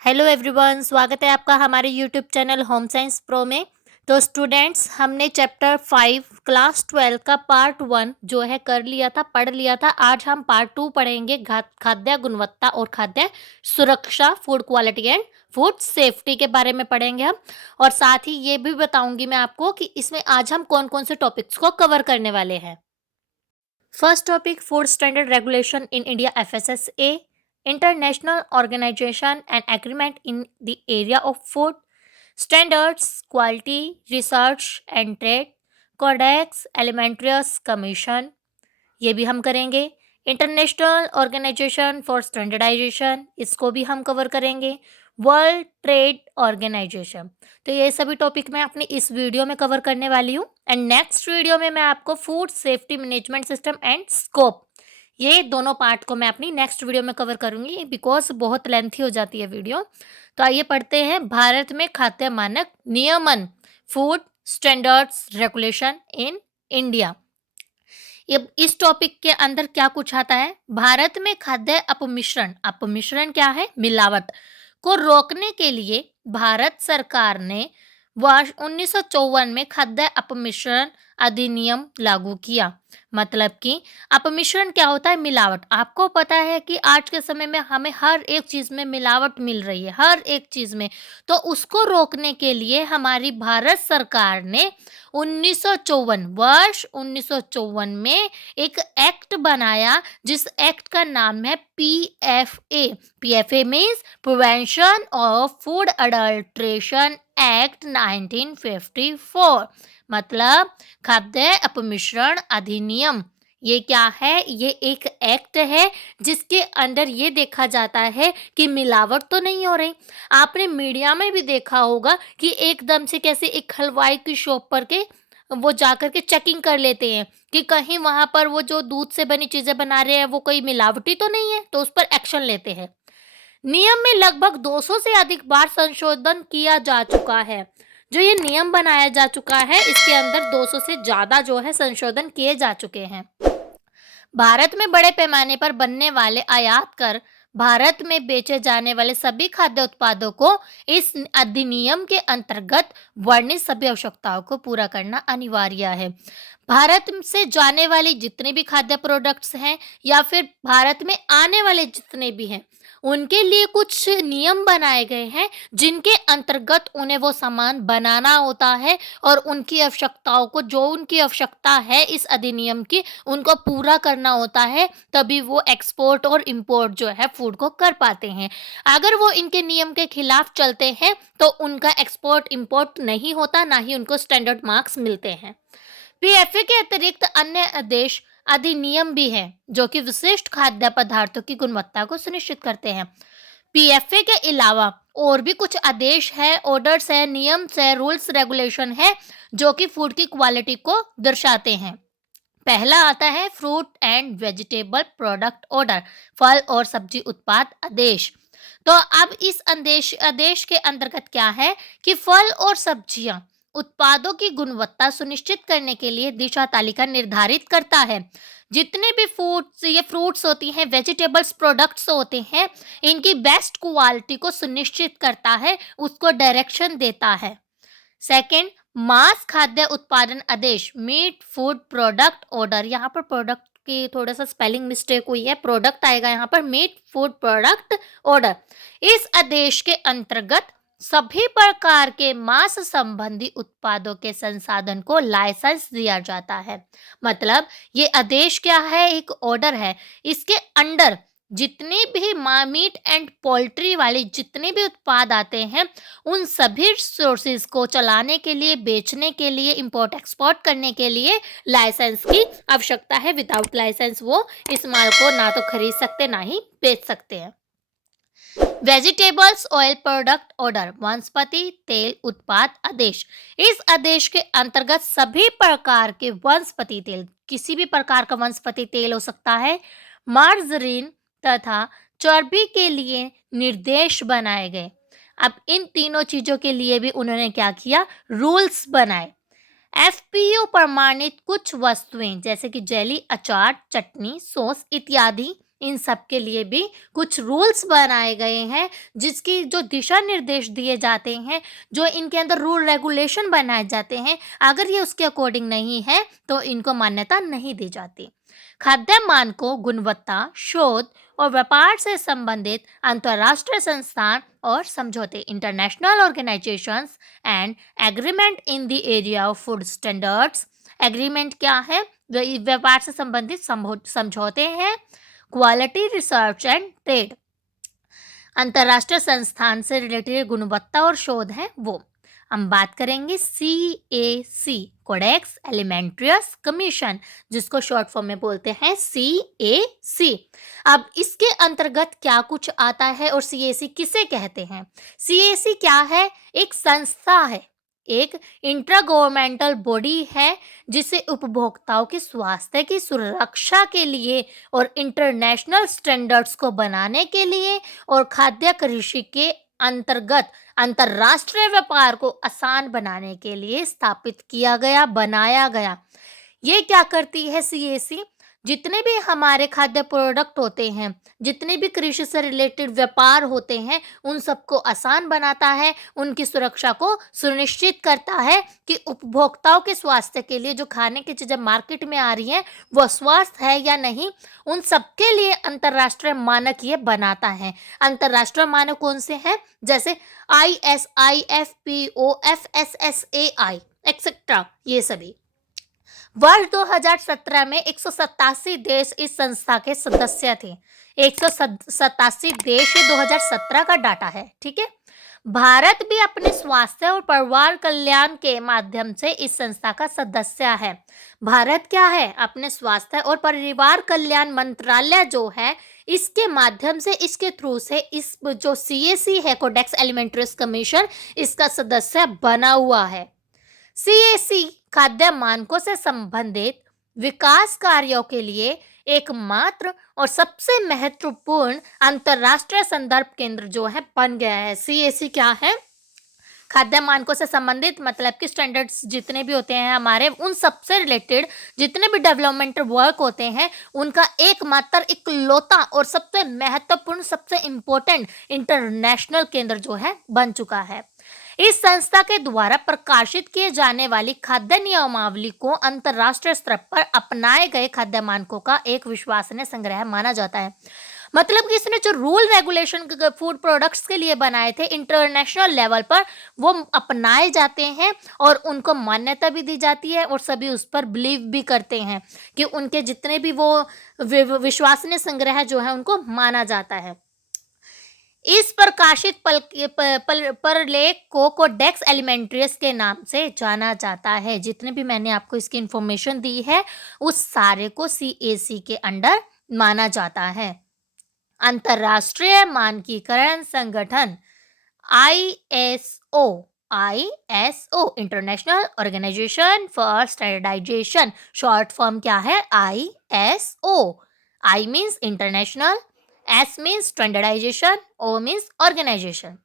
Hello everyone, स्वागत है आपका हमारे YouTube channel home science pro में। तो स्टूडेंट्स, हमने चैप्टर 5 क्लास 12 का पार्ट 1 जो है पढ़ लिया था। आज हम पार्ट 2 पढ़ेंगे। खाद्य गुणवत्ता और खाद्य सुरक्षा, food quality and food safety के बारे में पढ़ेंगे हम। और साथ ही ये भी बताऊंगी मैं आपको कि इसमें आज हम कौन कौन से टॉपिक्स को कवर करने वाले हैं। First topic, food standard regulation in India, FSSA, international organization and agreement in the area of food standards, quality, research and trade, codex alimentarius commission, ये भी हम करेंगे। इंटरनेशनल ऑर्गेनाइजेशन फॉर स्टैंडर्डाइजेशन, इसको भी हम कवर करेंगे। World Trade Organization. तो ये सभी टॉपिक मैं अपनी इस वीडियो में कवर करने वाली हूँ। एंड नेक्स्ट वीडियो में मैं आपको food safety management system and scope, ये दोनों पार्ट को मैं अपनी नेक्स्ट वीडियो में कवर करूंगी, बिकॉज बहुत लेंथी हो जाती है वीडियो। तो आइए पढ़ते हैं। भारत में खाद्य मानक नियमन, food standards regulation in India. ये इस टॉपिक के अंदर क्या कुछ आता है? भारत में खाद्य अपमिश्रण, अपमिश्रण क्या है? मिलावट को रोकने के लिए भारत सरकार ने वर्ष 1954 में खाद्य अपमिश्रण अधिनियम लागू किया। मतलब कि अपमिश्रण क्या होता है? मिलावट। आपको पता है कि आज के समय में हमें हर एक चीज में मिलावट मिल रही है, हर एक चीज में। तो उसको रोकने के लिए हमारी भारत सरकार ने 1954 वर्ष 1954 में एक एक्ट बनाया, जिस एक्ट का नाम है PFA। PFA means prevention of food adulteration act 1954, मतलब खाद्य अपमिश्रण अधिनियम। ये क्या है? ये एक एक्ट है जिसके अंदर ये देखा जाता है कि मिलावट तो नहीं हो रही। आपने मीडिया में भी देखा होगा कि एकदम से कैसे एक हलवाई की शॉप पर के वो जाकर के चेकिंग कर लेते हैं कि कहीं वहां पर वो जो दूध से बनी चीजें बना रहे हैं वो कोई मिलावटी तो नहीं है, तो उस पर एक्शन लेते हैं। नियम में लगभग 200 से अधिक बार संशोधन किया जा चुका है। जो ये नियम बनाया जा चुका है, इसके अंदर 200 से ज्यादा जो है संशोधन किए जा चुके हैं। भारत में बड़े पैमाने पर बनने वाले, आयात कर भारत में बेचे जाने वाले सभी खाद्य उत्पादों को इस अधिनियम के अंतर्गत वर्णित सभी आवश्यकताओं को पूरा करना अनिवार्य है। भारत से जाने वाली जितने भी खाद्य प्रोडक्ट्स हैं या फिर भारत में आने वाले जितने भी हैं, उनके लिए कुछ नियम बनाए गए हैं जिनके अंतर्गत उन्हें वो सामान बनाना होता है और उनकी आवश्यकताओं को, जो उनकी आवश्यकता है इस अधिनियम की, उनको पूरा करना होता है। तभी वो एक्सपोर्ट और इंपोर्ट जो है फूड को कर पाते हैं। अगर वो इनके नियम के खिलाफ चलते हैं तो उनका एक्सपोर्ट इंपोर्ट नहीं होता, ना ही उनको स्टैंडर्ड मार्क्स मिलते हैं। PFA के अतिरिक्त अन्य आदेश अधिनियम भी हैं जो कि विशिष्ट खाद्य पदार्थों की गुणवत्ता को सुनिश्चित करते हैं। PFA के अलावा और भी कुछ आदेश है, ऑर्डर्स है, नियम्स है, रूल्स रेगुलेशन है जो कि फूड की क्वालिटी को दर्शाते हैं। पहला आता है fruit and vegetable product order, फल और सब्जी उत्पाद आदेश। तो अब इस आदेश के अंतर्गत क्या है कि फल और सब्जियां उत्पादों की गुणवत्ता सुनिश्चित करने के लिए दिशा तालिका निर्धारित करता है। जितने भी फ्रूट्स होती हैं, वेजिटेबल्स प्रोडक्ट्स होते हैं, इनकी बेस्ट क्वालिटी को सुनिश्चित करता है, उसको डायरेक्शन देता है। सेकंड, मास खाद्य उत्पादन आदेश, मीट फूड प्रोडक्ट ऑर्डर। यहाँ पर प्रोडक्ट की थोड़ा सा स्पेलिंग मिस्टेक हुई है, प्रोडक्ट आएगा यहाँ पर, मीट फूड प्रोडक्ट ऑर्डर। इस आदेश के अंतर्गत सभी प्रकार के मांस संबंधी उत्पादों के संसाधन को लाइसेंस दिया जाता है। मतलब ये आदेश क्या है? एक ऑर्डर है। इसके अंडर जितने भी मीट एंड पोल्ट्री वाले जितने भी उत्पाद आते हैं, उन सभी सोर्सेज को चलाने के लिए, बेचने के लिए, इंपोर्ट एक्सपोर्ट करने के लिए लाइसेंस की आवश्यकता है। विदाउट लाइसेंस वो इस माल को ना तो खरीद सकते, ना ही बेच सकते हैं। वेजिटेबल्स ऑयल प्रोडक्ट ऑर्डर, वनस्पति तेल उत्पाद आदेश। इस आदेश के अंतर्गत सभी प्रकार के वनस्पति तेल, किसी भी प्रकार का वनस्पति तेल हो सकता है, मार्जरीन तथा चर्बी के लिए निर्देश बनाए गए। अब इन तीनों चीजों के लिए भी उन्होंने क्या किया? रूल्स बनाए। FPO प्रमाणित कुछ वस्तुएं जैसे कि जेली, अचार, चटनी, सॉस इत्यादि इन सब के लिए भी कुछ रूल्स बनाए गए हैं, जिसकी जो दिशा निर्देश दिए जाते हैं, जो इनके अंदर रूल रेगुलेशन बनाए जाते हैं, अगर ये उसके अकॉर्डिंग नहीं है तो इनको मान्यता नहीं दी जाती। खाद्य मानकों, गुणवत्ता, शोध और व्यापार से संबंधित अंतर्राष्ट्रीय संस्थान और समझौते, international organisations and agreement in the area of food standards. Agreement क्या है? व्यापार से संबंधित समझौते हैं। क्वालिटी रिसर्च एंड ट्रेड, अंतर्राष्ट्रीय संस्थान से रिलेटेड गुणवत्ता और शोध है वो। हम बात करेंगे CAC, कोडेक्स एलिमेंट्रियस कमीशन, जिसको शॉर्ट फॉर्म में बोलते हैं CAC। अब इसके अंतर्गत क्या कुछ आता है और CAC किसे कहते हैं? CAC क्या है? एक संस्था है, एक इंट्रा गवर्नमेंटल बॉडी है, जिसे उपभोक्ताओं के स्वास्थ्य की सुरक्षा के लिए और इंटरनेशनल स्टैंडर्ड्स को बनाने के लिए और खाद्य कृषि के अंतर्गत अंतर्राष्ट्रीय व्यापार को आसान बनाने के लिए स्थापित किया गया, बनाया गया। ये क्या करती है CAC? जितने भी हमारे खाद्य प्रोडक्ट होते हैं, जितने भी कृषि से रिलेटेड व्यापार होते हैं, उन सबको आसान बनाता है, उनकी सुरक्षा को सुनिश्चित करता है कि उपभोक्ताओं के स्वास्थ्य के लिए जो खाने की चीज़ें मार्केट में आ रही हैं वो स्वस्थ है या नहीं, उन सबके लिए अंतर्राष्ट्रीय मानक ये बनाता है। अंतर्राष्ट्रीय मानक कौन से हैं? जैसे ISI, FPO, FSSAI एक्सेट्रा, ये सभी। वर्ष 2017 में 187 देश इस संस्था के सदस्य थे। 187 देश, ये 2017 का डाटा है, ठीक है। भारत भी अपने स्वास्थ्य और परिवार कल्याण के माध्यम से इस संस्था का सदस्य है। भारत क्या है? अपने स्वास्थ्य और परिवार कल्याण मंत्रालय जो है, इसके माध्यम से, इसके थ्रू से इस जो CAC है, कोडेक्स एलिमेंट्रियस कमीशन, इसका सदस्य बना हुआ है। CAC खाद्य मानकों से संबंधित विकास कार्यों के लिए एकमात्र और सबसे महत्वपूर्ण अंतर्राष्ट्रीय संदर्भ केंद्र जो है बन गया है। CAC क्या है? खाद्य मानकों से संबंधित, मतलब कि स्टैंडर्ड्स जितने भी होते हैं हमारे, उन सबसे रिलेटेड जितने भी डेवलपमेंट वर्क होते हैं, उनका एकमात्र, इकलौता और सबसे महत्वपूर्ण, सबसे इम्पोर्टेंट इंटरनेशनल केंद्र जो है बन चुका है। इस संस्था के द्वारा प्रकाशित किए जाने वाली खाद्य नियमावली को अंतर्राष्ट्रीय स्तर पर अपनाए गए खाद्य मानकों का एक विश्वसनीय संग्रह माना जाता है। मतलब कि इसने जो रूल रेगुलेशन फूड प्रोडक्ट्स के लिए बनाए थे इंटरनेशनल लेवल पर, वो अपनाए जाते हैं और उनको मान्यता भी दी जाती है और सभी उस पर बिलीव भी करते हैं कि उनके जितने भी वो विश्वसनीय संग्रह जो है उनको माना जाता है। इस प्रकाशित परलेख को कोडेक्स एलिमेंट्रियस के नाम से जाना जाता है। जितने भी मैंने आपको इसकी इंफॉर्मेशन दी है, उस सारे को CAC के अंडर माना जाता है। अंतर्राष्ट्रीय मानकीकरण संगठन ISO, International Organization for Standardization, short form क्या है? ISO। I means international, S means standardization, O means organization.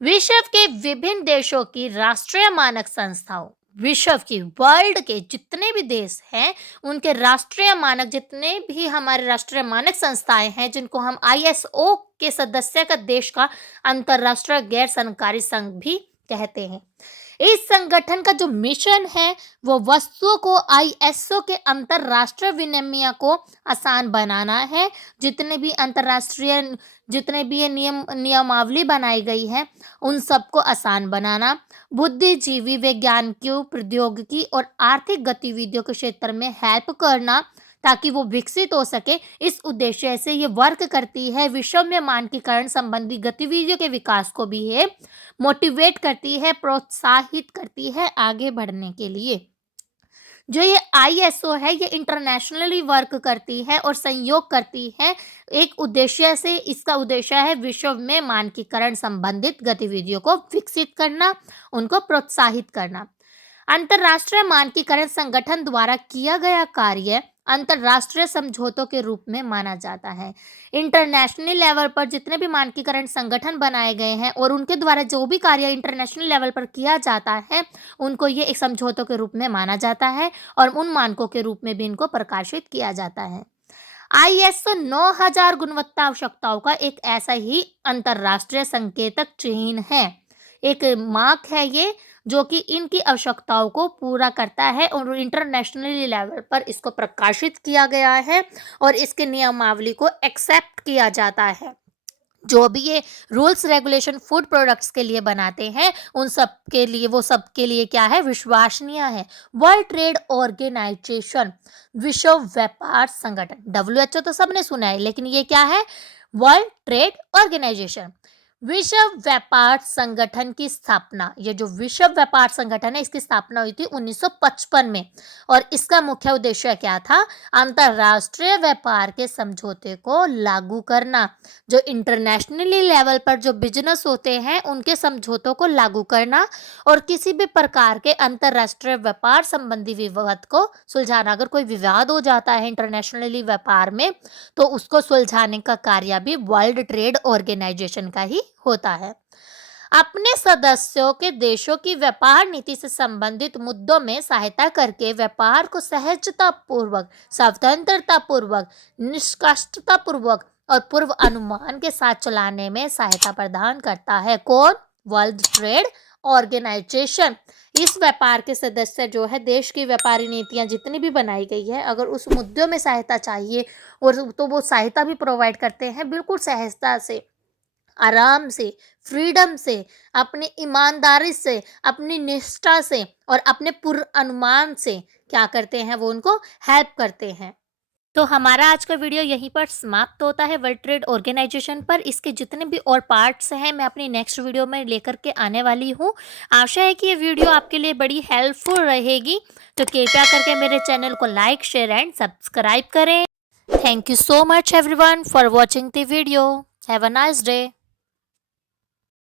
विश्व के विभिन्न देशों की राष्ट्रीय मानक संस्थाओं, विश्व की, वर्ल्ड के जितने भी देश हैं, उनके राष्ट्रीय मानक, जितने भी हमारे राष्ट्रीय मानक संस्थाएं हैं, जिनको हम ISO के सदस्य का देश का अंतर्राष्ट्रीय गैर सरकारी संघ भी कहते हैं। इस संगठन का जो मिशन है वो वस्तुओं को ISO के अंतर्राष्ट्रीय विनिमय को आसान बनाना है। जितने भी अंतर्राष्ट्रीय, जितने भी ये नियमावली बनाई गई है, उन सबको आसान बनाना, बुद्धिजीवी, वैज्ञानिकों, प्रौद्योगिकी और आर्थिक गतिविधियों के क्षेत्र में हेल्प करना ताकि वो विकसित हो सके। इस उद्देश्य से ये वर्क करती है। विश्व में मानकीकरण संबंधी गतिविधियों के विकास को भी ये मोटिवेट करती है, प्रोत्साहित करती है आगे बढ़ने के लिए। जो ये ISO है, ये इंटरनेशनली वर्क करती है और संयोग करती है एक उद्देश्य से। इसका उद्देश्य है विश्व में मानकीकरण संबंधित गतिविधियों को विकसित करना, उनको प्रोत्साहित करना। अंतर्राष्ट्रीय मानकीकरण संगठन द्वारा किया गया कार्य अंतर्राष्ट्रीय समझौतों के रूप में माना जाता है। इंटरनेशनल लेवल पर जितने भी मानकीकरण संगठन बनाए गए हैं और उनके द्वारा जो भी कार्य इंटरनेशनल लेवल पर किया जाता है, उनको ये एक समझौतों के रूप में माना जाता है और उन मानकों के रूप में भी इनको प्रकाशित किया जाता है। ISO 9000 गुणवत्ता आवश्यकताओं का एक ऐसा ही अंतरराष्ट्रीय संकेतक चिन्ह है, एक मार्क है ये, जो कि इनकी आवश्यकताओं को पूरा करता है और इंटरनेशनली लेवल पर इसको प्रकाशित किया गया है और इसके नियमावली को एक्सेप्ट किया जाता है। जो भी ये रूल्स रेगुलेशन फूड प्रोडक्ट्स के लिए बनाते हैं उन सब के लिए, वो सब के लिए क्या है, विश्वसनीय है। वर्ल्ड ट्रेड ऑर्गेनाइजेशन, विश्व व्यापार संगठन, WHO तो सबने सुना है, लेकिन ये क्या है, वर्ल्ड ट्रेड ऑर्गेनाइजेशन। विश्व व्यापार संगठन की स्थापना, ये जो विश्व व्यापार संगठन है इसकी स्थापना हुई थी 1955 में और इसका मुख्य उद्देश्य क्या था, अंतरराष्ट्रीय व्यापार के समझौते को लागू करना। जो इंटरनेशनली लेवल पर जो बिजनेस होते हैं उनके समझौतों को लागू करना और किसी भी प्रकार के अंतरराष्ट्रीय व्यापार संबंधी विवाद को सुलझाना। अगर कोई विवाद हो जाता है इंटरनेशनली व्यापार में तो उसको सुलझाने का कार्य भी वर्ल्ड ट्रेड ऑर्गेनाइजेशन का ही होता है। अपने सदस्यों के देशों की व्यापार नीति से संबंधित मुद्दों में सहायता करके व्यापार को सहजता पूर्वक, स्वतंत्रता पूर्वक, निष्पक्षता पूर्वक और पूर्व अनुमान के साथ चलाने में सहायता प्रदान करता है। कौन? World Trade Organization. इस व्यापार के सदस्य जो है देश की व्यापारी नीतियां जितनी भी बनाई गई है, अगर उस मुद्दों में सहायता चाहिए और तो वो सहायता भी प्रोवाइड करते हैं बिल्कुल सहजता से, आराम से, फ्रीडम से, अपनी ईमानदारी से, अपनी निष्ठा से और अपने पूर्व अनुमान से क्या करते हैं, वो उनको हेल्प करते हैं। तो हमारा आज का वीडियो यहीं पर समाप्त होता है वर्ल्ड ट्रेड ऑर्गेनाइजेशन पर। इसके जितने भी और पार्ट्स हैं मैं अपनी नेक्स्ट वीडियो में लेकर के आने वाली हूँ। आशा है कि ये वीडियो आपके लिए बड़ी हेल्पफुल रहेगी, तो कृपया करके मेरे चैनल को लाइक, शेयर एंड सब्सक्राइब करें। Thank you so much everyone for watching the video. Have a nice day.